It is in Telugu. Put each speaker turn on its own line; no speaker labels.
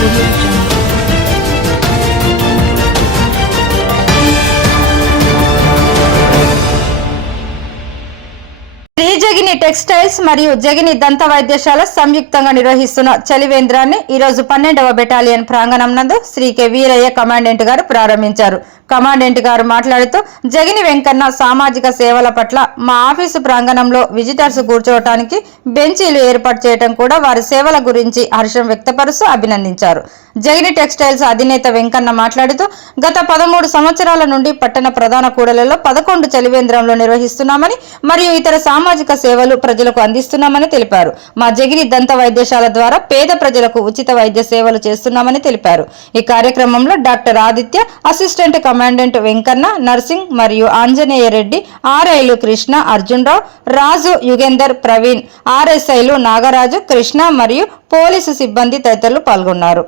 Remove జగిని టెక్స్టైల్స్ మరియు జగిని దంత వైద్యశాల సంయుక్తంగా నిర్వహిస్తున్న చలివేంద్రాన్ని ఈరోజు పన్నెండవ బెటాలియన్ ప్రాంగణం నందు శ్రీ కె వీరయ్య కమాండెంట్ గారు ప్రారంభించారు. కమాండెంట్ గారు మాట్లాడుతూ జగిని వెంకన్న సామాజిక సేవల పట్ల మా ఆఫీసు ప్రాంగణంలో విజిటర్స్ కూర్చోవటానికి బెంచీలు ఏర్పాటు చేయడం కూడా వారి సేవల గురించి హర్షం వ్యక్తపరుస్తూ అభినందించారు. జగిని టెక్స్టైల్స్ అధినేత వెంకన్న మాట్లాడుతూ గత పదమూడు సంవత్సరాల నుండి పట్టణ ప్రధాన కూడలలో పదకొండు చలివేంద్రంలో నిర్వహిస్తున్నామని మరియు ఇతర సామాజిక సేవలు ప్రజలకు అందిస్తున్నామని తెలిపారు. మా జగిరి దంత వైద్యశాల ద్వారా పేద ప్రజలకు ఉచిత వైద్య సేవలు చేస్తున్నామని తెలిపారు. ఈ కార్యక్రమంలో doctor Aditya assistant commandant Venkanna Narsing మరియు ఆంజనేయ రెడ్డి ఆర్ఐలు కృష్ణ అర్జున్రావు రాజు యుగేందర్ ప్రవీణ్ ఆర్ఎస్ఐలు నాగరాజు కృష్ణ మరియు పోలీసు సిబ్బంది తదితరులు పాల్గొన్నారు.